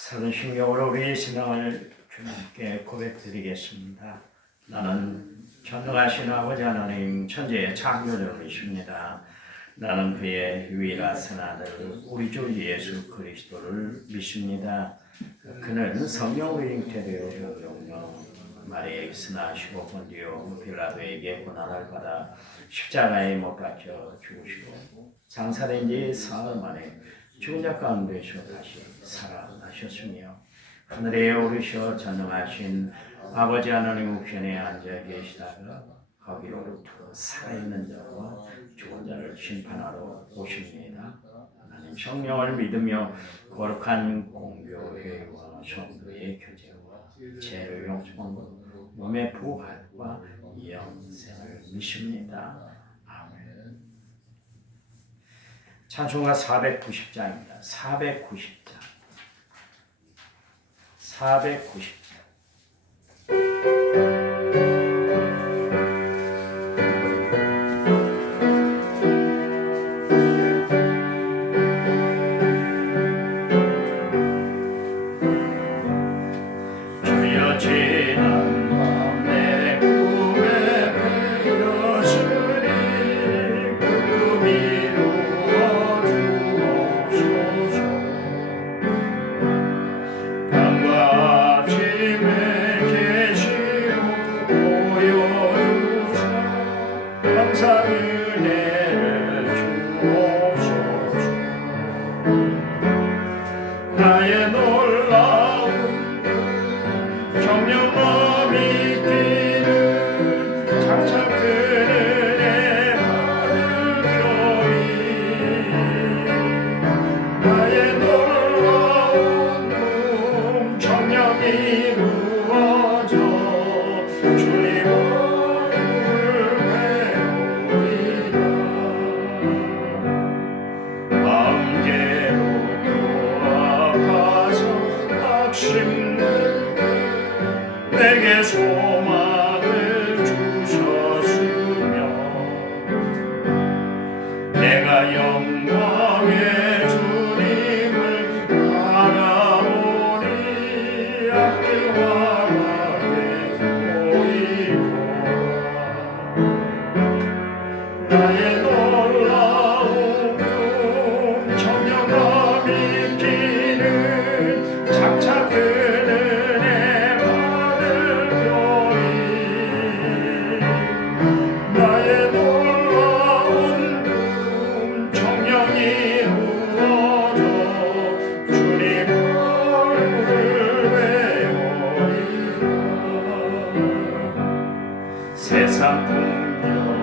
성신경으로 우리의 신앙을 주님께 고백드리겠습니다. 나는 전능하신 아버지 하나님 천지의 창조주이십니다. 나는 그의 유일하신 아들 우리 주 예수 그리스도를 믿습니다. 그는 성령으로 잉태되어 성령 마리아에게 나시고 본디오 빌라도에게 고난을 받아 십자가에 못 박혀 죽으시고 장사된 지 사흘 만에 죽은 자 가운데서 다시 살아나셨으며 하늘에 오르셔 전능하신 아버지 하나님 우편에 앉아 계시다가 거기로부터 살아있는 자와 죽은 자를 심판하러 오십니다. 나는 성령을 믿으며 거룩한 공교회와 성도의 교제와 죄를 용서하고 몸의 부활과 영생을 믿습니다. 아멘. 찬송가 490장입니다. 490장. 주여 지난 밤 내 꿈에 배려주리 그 꿈이 이루어 주옵소서. 밤과 아침에 계시오 보여주사 항상 은혜를 주옵소서. 나의 놀라운 정령함이 뛰는 장차 그늘에 하늘별이 나의 놀라운 꿈 정령이 이루어져 주님 얼굴 배우리라. 마음대로도 아파서 낙심을 내게 소망을 주셨으며 내가 영광의 주님을 바라보니 앞길과 가게 보이고 나의 놀라운 꿈 정령함이 끼는 장차 그늘에 나의 놀라운 꿈 정령이 이루어져 주님 얼굴 배우리라. 세상 풍경은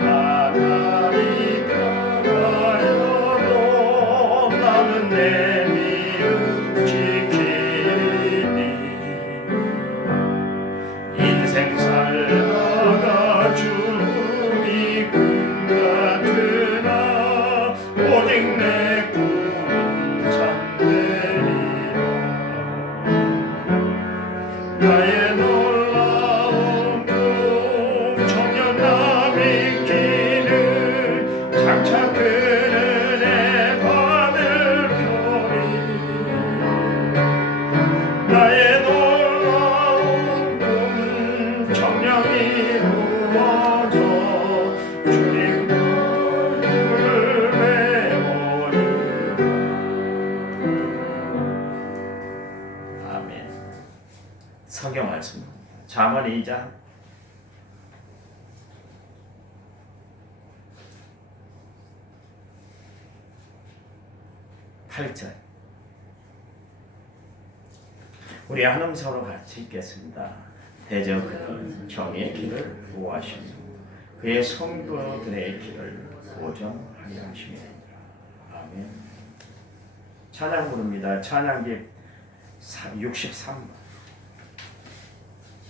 나날이 변하여도 나는 내 믿음 지키리니 인생 살다가 죽음이 꿈 같으나 오직 내 꿈은 잠되리라. 나의 놀라운 꿈 청년남이 끼는 장차 그늘에 하늘별이 나의 놀라운 꿈 정령이 이루어져 주님 얼굴 배우리라. 아멘. 성경 말씀입니다. 잠언 2장 8절. 우리 하나님 서로 같이 읽겠습니다. 대저 그는 정의의 길을 구하시며 그의 성도들의 길을 보존하려 하시니라. 아멘. 찬양 부릅니다. 찬양집 63번.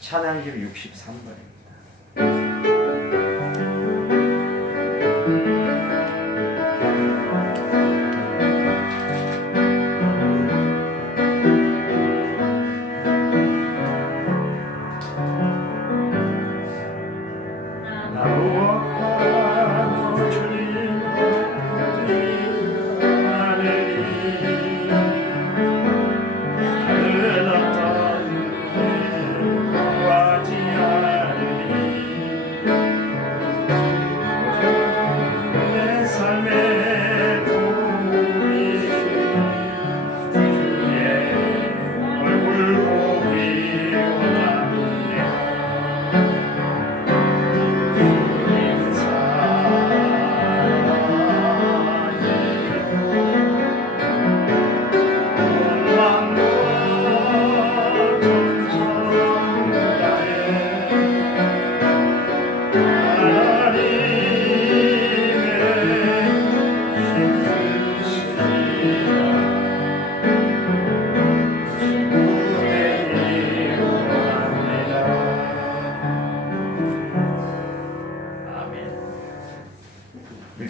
찬양집 63번입니다.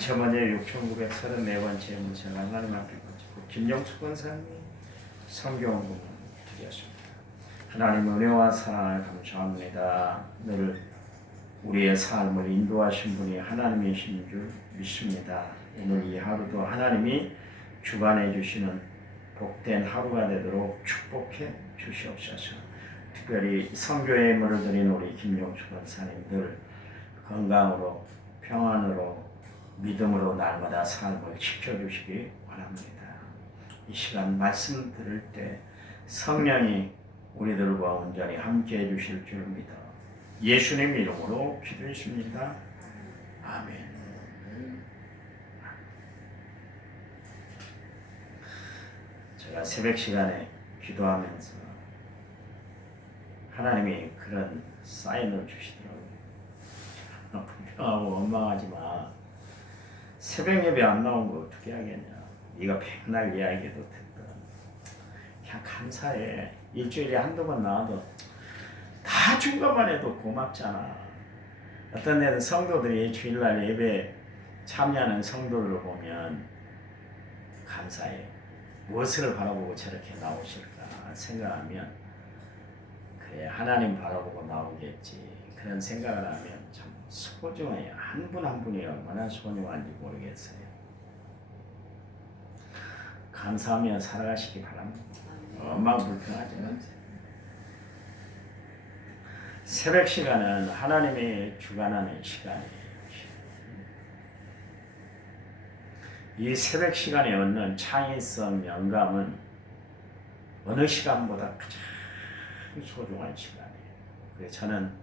2000번째 6934번째 문제가 하나님 앞에 바치고 김영숙 권사님 성경공부 드렸습니다. 하나님 은혜와 사랑을 감사합니다. 늘 우리의 삶을 인도하신 분이 하나님이신 줄 믿습니다. 오늘 이 하루도 하나님이 주관해 주시는 복된 하루가 되도록 축복해 주시옵소서. 특별히 선교의 예물을 드린 우리 김용수 권사님들 건강으로 평안으로 믿음으로 날마다 삶을 지켜주시기 바랍니다. 이 시간 말씀 들을 때 성령이 우리들과 온전히 함께해 주실 줄 믿어 예수님 이름으로 기도했습니다. 아멘. 제가 새벽 시간에 기도하면서 하나님이 그런 사인을 주시더라고요. 불평하고 원망하지 마. 새벽 예배 안 나온 거 어떻게 하겠냐. 네가 백날 이야기도 듣던. 그냥 감사해. 일주일에 한두 번 나와도 다 중간만 해도 고맙잖아. 어떤 데는 성도들이 주일날 예배 참여하는 성도들을 보면 감사해. 무엇을 바라보고 저렇게 나오실까 생각하면 그래 하나님 바라보고 나오겠지. 그런 생각을 하면 참 소중해요. 한 분 한 분이 얼마나 소중한지 모르겠어요. 감사하며 살아가시기 바랍니다. 엄마 불평하지 마세요. 새벽 시간은 하나님이 주관하는 시간이에요. 이 새벽 시간에 얻는 창의성, 영감은 어느 시간보다 가장 소중한 시간이에요. 그래서 저는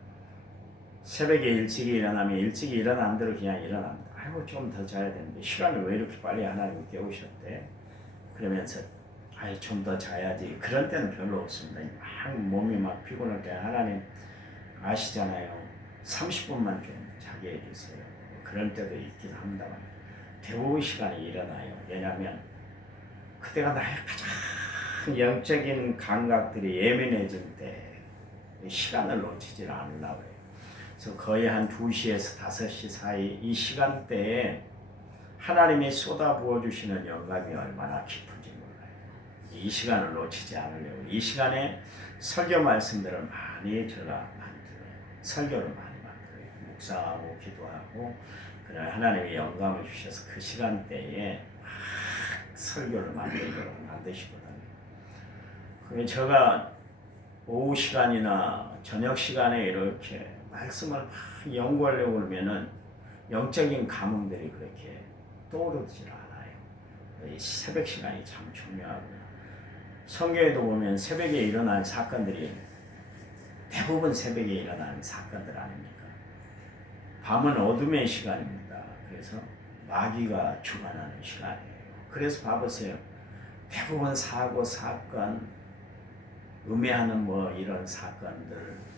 새벽에 일찍이 일어나면 일찍이 일어난 대로 그냥 일어납니다. 아이고 좀 더 자야 되는데 시간을 왜 이렇게 빨리 하나님이 깨우셨대? 그러면서 아이 좀 더 자야지. 그런 때는 별로 없습니다. 막 몸이 막 피곤할 때 하나님 아시잖아요. 30분만 좀 자게 해주세요. 그런 때도 있긴 합니다만 대부분 시간에 일어나요. 왜냐하면 그때가 나의 가장 영적인 감각들이 예민해질 때 시간을 놓치질 않으려고 해요. 그래서 거의 한 2시에서 5시 사이 이 시간대에 하나님이 쏟아부어 주시는 영감이 얼마나 깊은지 몰라요. 이 시간을 놓치지 않으려고 이 시간에 설교 말씀들을 많이 제가 만들어요. 설교를 많이 만들어요. 묵상하고 기도하고 그날 하나님의 영감을 주셔서 그 시간대에 막 설교를 만들도록 만드시거든요. 그게 제가 오후 시간이나 저녁 시간에 이렇게 말씀을 막 연구하려고 그러면은 영적인 감흥들이 그렇게 떠오르질 않아요. 이 새벽 시간이 참 중요하고요. 성경에도 보면 새벽에 일어난 사건들이 대부분 새벽에 일어나는 사건들 아닙니까? 밤은 어둠의 시간입니다. 그래서 마귀가 주관하는 시간이에요. 그래서 봐보세요. 대부분 사고, 사건, 음해하는 뭐 이런 사건들,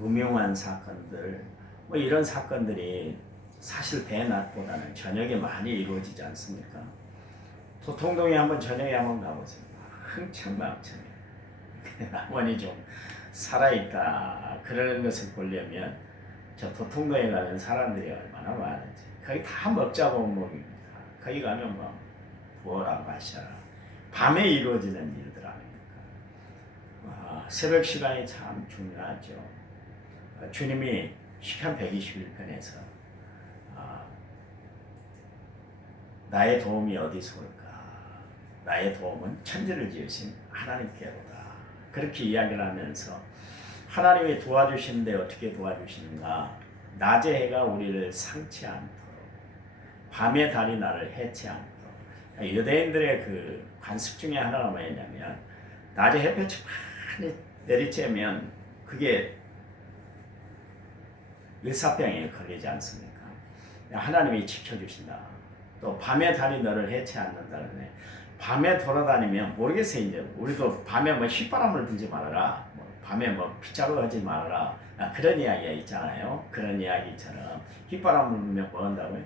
음흉한 사건들, 뭐 이런 사건들이 사실 대낮보다는 저녁에 많이 이루어지지 않습니까? 도통동에 한번 저녁에 한번 가보세요. 흥청망청해. 어머니 좀 살아있다. 그러는 것을 보려면 저 도통동에 가면 사람들이 얼마나 많은지. 거기 다 먹자고 먹입니다. 거기 가면 뭐 부어라 마셔라. 밤에 이루어지는 일들 아닙니까? 새벽 시간이 참 중요하죠. 주님이 시편 121편에서 나의 도움이 어디서 올까? 나의 도움은 천지를 지으신 하나님께로다. 그렇게 이야기를 하면서 하나님이 도와주시는데 어떻게 도와주시는가? 낮의 해가 우리를 상치 않도록, 밤의 달이 나를 해치 않도록. 유대인들의 그 관습 중에 하나가 뭐냐면 낮에 햇볕이 많이 내리쬐면 그게 일사병에 걸리지 않습니까? 하나님이 지켜주신다. 또 밤에 달이 너를 해치 않는다는데 밤에 돌아다니면 모르겠어요. 이제 우리도 밤에 뭐 휘바람을 불지 말아라. 밤에 뭐 빗자루 하지 말아라. 그런 이야기가 있잖아요. 그런 이야기처럼 휘바람을 불면 뭐 한다고요?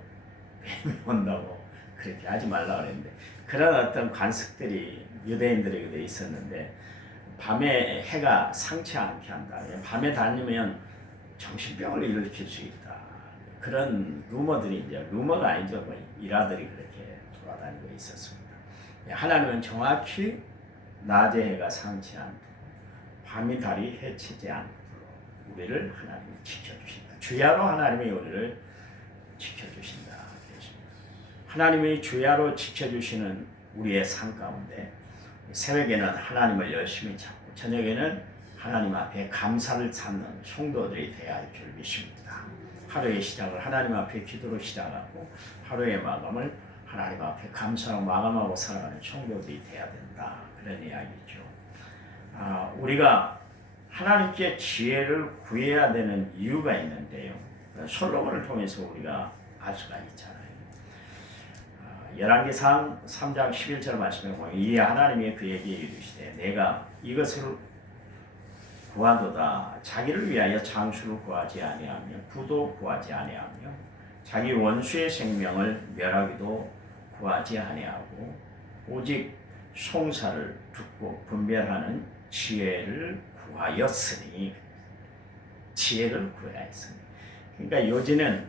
뱀이 온다고 그렇게 하지 말라 그랬는데 그런 어떤 관습들이 유대인들에게도 있었는데 밤에 해가 상치 않게 한다. 밤에 다니면 정신병을 일으킬 수 있다. 그런 루머들이 이제 루머가 아니죠. 뭐 일화들이 그렇게 돌아다니고 있었습니다. 하나님은 정확히 낮의 해가 상치 않도록 밤이 달이 해치지 않도록 우리를 하나님이 지켜주신다. 주야로 하나님이 우리를 지켜주신다. 하나님이 주야로 지켜주시는 우리의 삶 가운데 새벽에는 하나님을 열심히 찾고 저녁에는 하나님 앞에 감사를 찾는 성도들이 되어야 할 줄 믿습니다. 하루의 시작을 하나님 앞에 기도로 시작하고 하루의 마감을 하나님 앞에 감사로 마감하고 살아가는 성도들이 되어야 된다. 그런 이야기죠. 우리가 하나님께 지혜를 구해야 되는 이유가 있는데요. 솔로몬을 통해서 우리가 알 수가 있잖아요. 열왕기상 3장 11절 말씀에 보면 이에 하나님이 그에게 이르시되 내가 이것을 구하도다. 자기를 위하여 장수를 구하지 아니하며 부도 구하지 아니하며 자기 원수의 생명을 멸하기도 구하지 아니하고 오직 송사를 듣고 분별하는 지혜를 구하였으니 지혜를 구하였으니 그러니까 요지는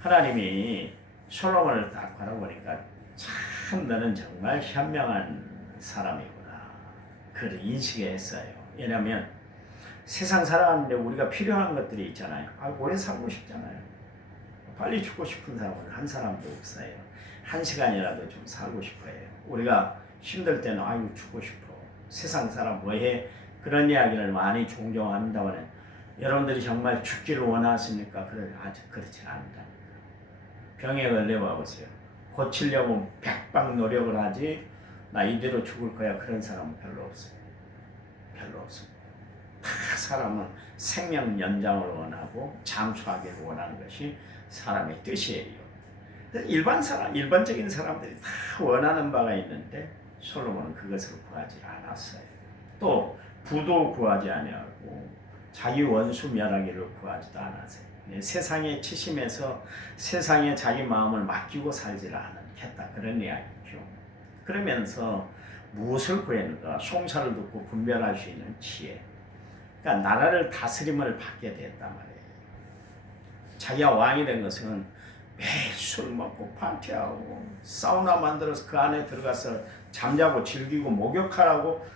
하나님이 솔로몬을 딱 바라보니까 참 너는 정말 현명한 사람이구나 그를 인식했어요. 왜냐하면 세상 살아가는데 우리가 필요한 것들이 있잖아요. 오래 살고 싶잖아요. 빨리 죽고 싶은 사람은 한 사람도 없어요. 한 시간이라도 좀 살고 싶어요. 우리가 힘들 때는 아이고 죽고 싶어. 세상 사람 뭐해? 그런 이야기를 많이 종종 합니다만 여러분들이 정말 죽기를 원하십니까? 아직 그렇지 않다. 병에 걸려봐 보세요. 고치려고 백방 노력을 하지 나 이대로 죽을 거야 그런 사람은 별로 없어요. 별로 없습니다. 다 사람은 생명 연장을 원하고 장수하기를 원하는 것이 사람의 뜻이에요. 일반적인 사람들이 다 원하는 바가 있는데 솔로몬은 그것을 구하지 않았어요. 또 부도 구하지 아니하고 자기 원수 멸하기를 구하지도 않았어요. 세상에 치심해서 세상에 자기 마음을 맡기고 살지를 않겠다 그런 이야기죠. 그러면서 무엇을 구했는가? 송사를 듣고 분별할 수 있는 지혜. 그러니까 나라를 다스림을 받게 됐단 말이에요. 자기가 왕이 된 것은 매일 술 먹고 파티하고 사우나 만들어서 그 안에 들어가서 잠자고 즐기고 목욕하라고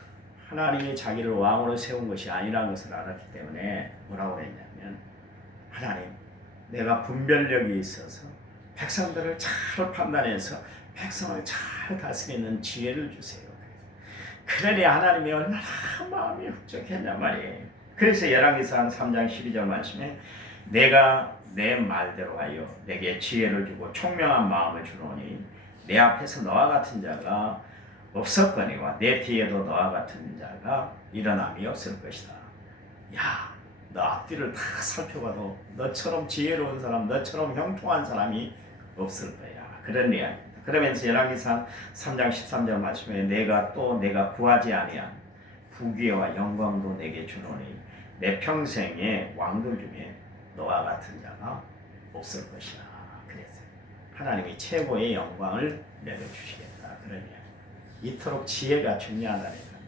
하나님이 자기를 왕으로 세운 것이 아니라는 것을 알았기 때문에 뭐라고 그랬냐면 하나님 내가 분별력이 있어서 백성들을 잘 판단해서 백성을 잘 다스리는 지혜를 주세요. 그러니 하나님이 얼마나 마음이 흡족했냐 말이에요. 그래서 열왕기상 3장 12절 말씀에 내가 내 말대로 하여 내게 지혜를 주고 총명한 마음을 주노니 내 앞에서 너와 같은 자가 없었거니와 내 뒤에도 너와 같은 자가 일어남이 없을 것이다. 야, 너 앞뒤를 다 살펴봐도 너처럼 지혜로운 사람, 너처럼 형통한 사람이 없을 거야. 그런 이야기입니다. 그러면서 열왕기상 3장 13절 말씀에 내가 구하지 아니한 부귀와 영광도 내게 주노니 내 평생의 왕들 중에 너와 같은 자가 없을 것이다. 그래서 하나님이 최고의 영광을 내려주시겠다. 그런 이야기. 이토록 지혜가 중요하다니까.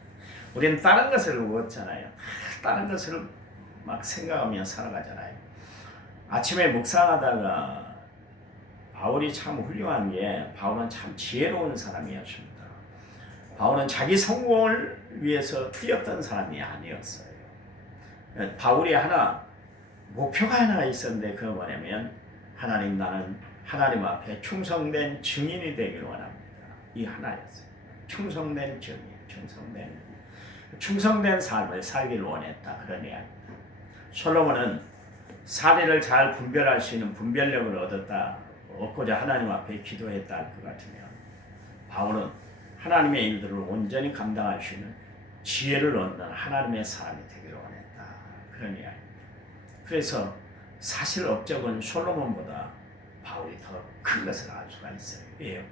우리는 다른 것을 얻잖아요. 다른 것을 막 생각하며 살아가잖아요. 아침에 묵상하다가 바울이 참 훌륭한 게 바울은 참 지혜로운 사람이었습니다. 바울은 자기 성공을 위해서 뛰었던 사람이 아니었어요. 바울이 목표가 하나 있었는데 그건 뭐냐면 하나님 나는 하나님 앞에 충성된 증인이 되기를 원합니다. 이 하나였어요. 충성된 증인, 충성된 삶을 살기를 원했다. 그런 이야기입니다. 솔로몬은 사리를 잘 분별할 수 있는 분별력을 얻고자 하나님 앞에 기도했다 할 것 같으면 바울은 하나님의 일들을 온전히 감당할 수 있는 지혜를 얻는 하나님의 사람이 되기를 원했다. 그런 이야기입니다. 그래서 사실 업적은 솔로몬보다 바울이 더 큰 것을 알 수가 있어요. 왜요?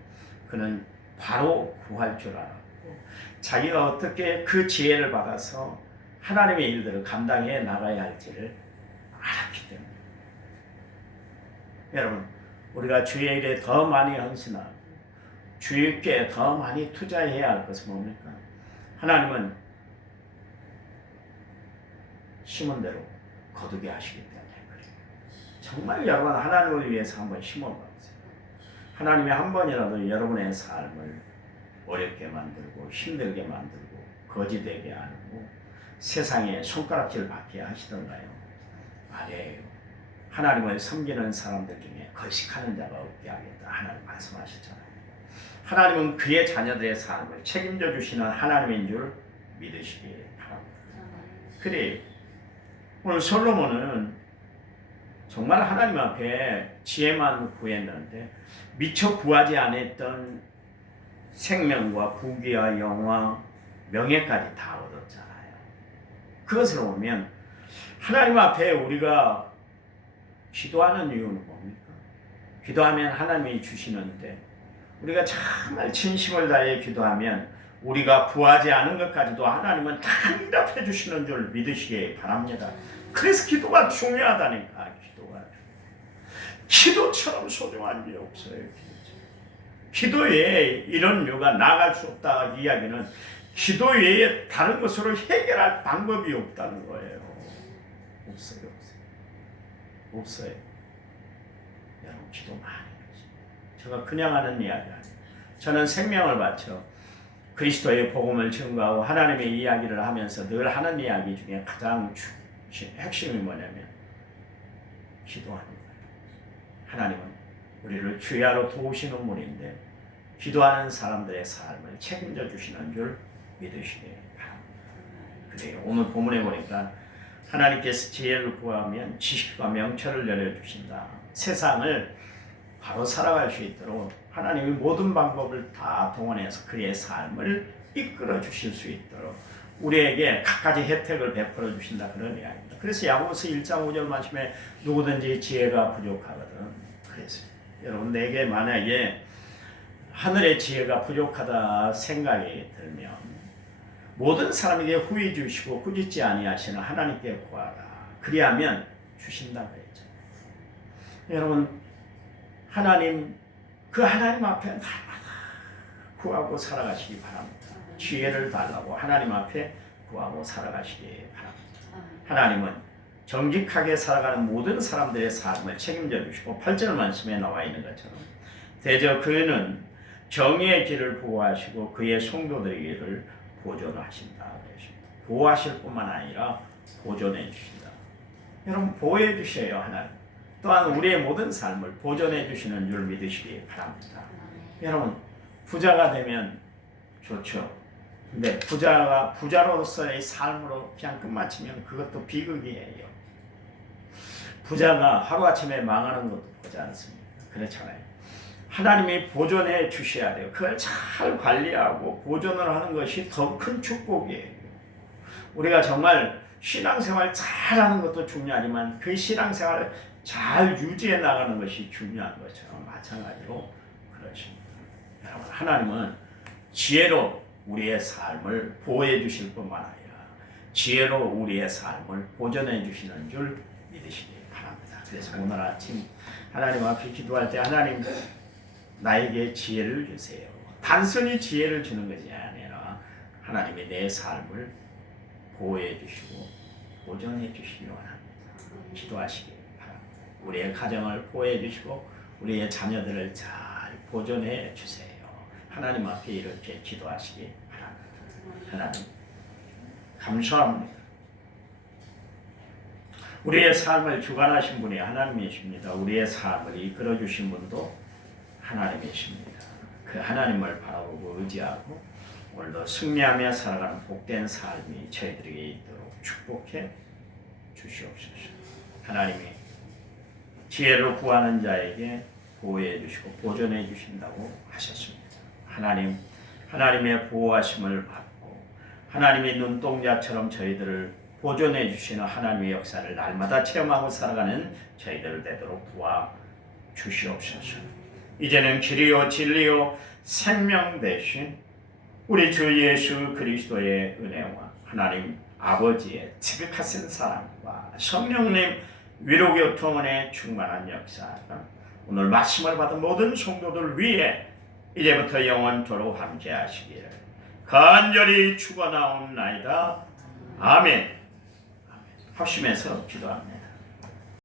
그는 바로 구할 줄 알았고 자기가 어떻게 그 지혜를 받아서 하나님의 일들을 감당해 나가야 할지를 알았기 때문에 여러분 우리가 주의 일에 더 많이 헌신하고 주님께 더 많이 투자해야 할 것은 뭡니까? 하나님은 심은 대로 거두게 하시기 때문에 그래요. 정말 여러분 하나님을 위해서 한번 힘어보세요. 하나님이 한 번이라도 여러분의 삶을 어렵게 만들고 힘들게 만들고 거지되게 하고 세상에 손가락질 받게 하시던가요? 아니에요. 하나님을 섬기는 사람들 중에 거식하는 자가 없게 하겠다. 하나님 말씀하셨잖아요. 하나님은 그의 자녀들의 삶을 책임져 주시는 하나님인 줄 믿으시기 바랍니다. 그래 오늘 솔로몬은 정말 하나님 앞에 지혜만 구했는데 미처 구하지 않았던 생명과 부귀와 영광, 명예까지 다 얻었잖아요. 그것을 보면 하나님 앞에 우리가 기도하는 이유는 뭡니까? 기도하면 하나님이 주시는데 우리가 정말 진심을 다해 기도하면 우리가 구하지 않은 것까지도 하나님은 다 응답해 주시는 줄 믿으시기 바랍니다. 그래서 기도가 중요하다니까. 기도처럼 소중한 게 없어요. 기도 외에 이런 이유가 나갈 수 없다 이야기는 기도 외에 다른 것으로 해결할 방법이 없다는 거예요. 없어요. 여러분 기도 많이 하지. 제가 그냥 하는 이야기 아니에요. 저는 생명을 바쳐 그리스도의 복음을 증거하고 하나님의 이야기를 하면서 늘 하는 이야기 중에 가장 핵심이 뭐냐면 기도하는 거예요. 하나님은 우리를 주야로 도우시는 분인데 기도하는 사람들의 삶을 책임져 주시는 줄 믿으시기 바랍니다. 그래요. 오늘 본문에 보니까 하나님께서 지혜를 구하면 지식과 명철을 내려주신다. 세상을 바로 살아갈 수 있도록 하나님이 모든 방법을 다 동원해서 그의 삶을 이끌어 주실 수 있도록 우리에게 갖가지 혜택을 베풀어 주신다 그런 이야기입니다. 그래서 야고보서 1장 5절 말씀에 누구든지 지혜가 부족하거든. 그래서 여러분 내게 만약에 하늘의 지혜가 부족하다 생각이 들면 모든 사람에게 후히 주시고 꾸짖지 아니하시는 하나님께 구하라. 그리하면 주신다 그랬죠. 여러분 하나님 그 하나님 앞에 날마다 구하고 살아가시기 바랍니다. 지혜를 달라고 하나님 앞에 구하고 살아가시기 바랍니다. 하나님은 정직하게 살아가는 모든 사람들의 삶을 책임져 주시고 8절 말씀에 나와 있는 것처럼 대저 그는 정의의 길을 보호하시고 그의 성도들의 길을 보존하신다. 보호하실 뿐만 아니라 보존해 주신다. 여러분 보호해 주셔요. 하나님. 또한 우리의 모든 삶을 보존해 주시는 줄 믿으시기 바랍니다. 여러분 부자가 되면 좋죠. 근데 부자로서의 삶으로 그냥 끝마치면 그것도 비극이에요. 부자가 하루아침에 망하는 것도 보지 않습니다. 그렇잖아요. 하나님이 보존해 주셔야 돼요. 그걸 잘 관리하고 보존을 하는 것이 더 큰 축복이에요. 우리가 정말 신앙생활 잘하는 것도 중요하지만 그 신앙생활을 잘 유지해 나가는 것이 중요한 것처럼 마찬가지로 그렇습니다. 여러분 하나님은 지혜로 우리의 삶을 보호해 주실 뿐만 아니라 지혜로 우리의 삶을 보존해 주시는 줄 믿으시기 바랍니다. 그래서 오늘 아침 하나님 앞에 기도할 때 하나님 나에게 지혜를 주세요. 단순히 지혜를 주는 것이 아니라 하나님이 내 삶을 보호해 주시고 보존해 주시기 원합니다. 기도하시기 바랍니다. 우리의 가정을 보호해 주시고 우리의 자녀들을 잘 보존해 주세요. 하나님 앞에 이렇게 기도하시기 바랍니다. 하나님 감사합니다. 우리의 삶을 주관하신 분이 하나님이십니다. 우리의 삶을 이끌어 주신 분도 하나님이십니다. 그 하나님을 바라보고 의지하고 오늘도 승리하며 살아가는 복된 삶이 저희들에게 있도록 축복해 주시옵소서. 하나님이 지혜를 구하는 자에게 보호해 주시고 보존해 주신다고 하셨습니다. 하나님, 하나님의 보호하심을 받고 하나님의 눈동자처럼 저희들을 보존해 주시는 하나님의 역사를 날마다 체험하고 살아가는 저희들 되도록 도와 주시옵소서. 이제는 길이요 진리요 생명 되신 우리 주 예수 그리스도의 은혜와 하나님 아버지의 지극하신 사랑과 성령님 위로교통원의 충만한 역사가 오늘 말씀을 받은 모든 성도들 위에 이제부터 영원토록 함께 하시기를 간절히 축원하옵나이다. 아멘. 합심해서 기도합니다.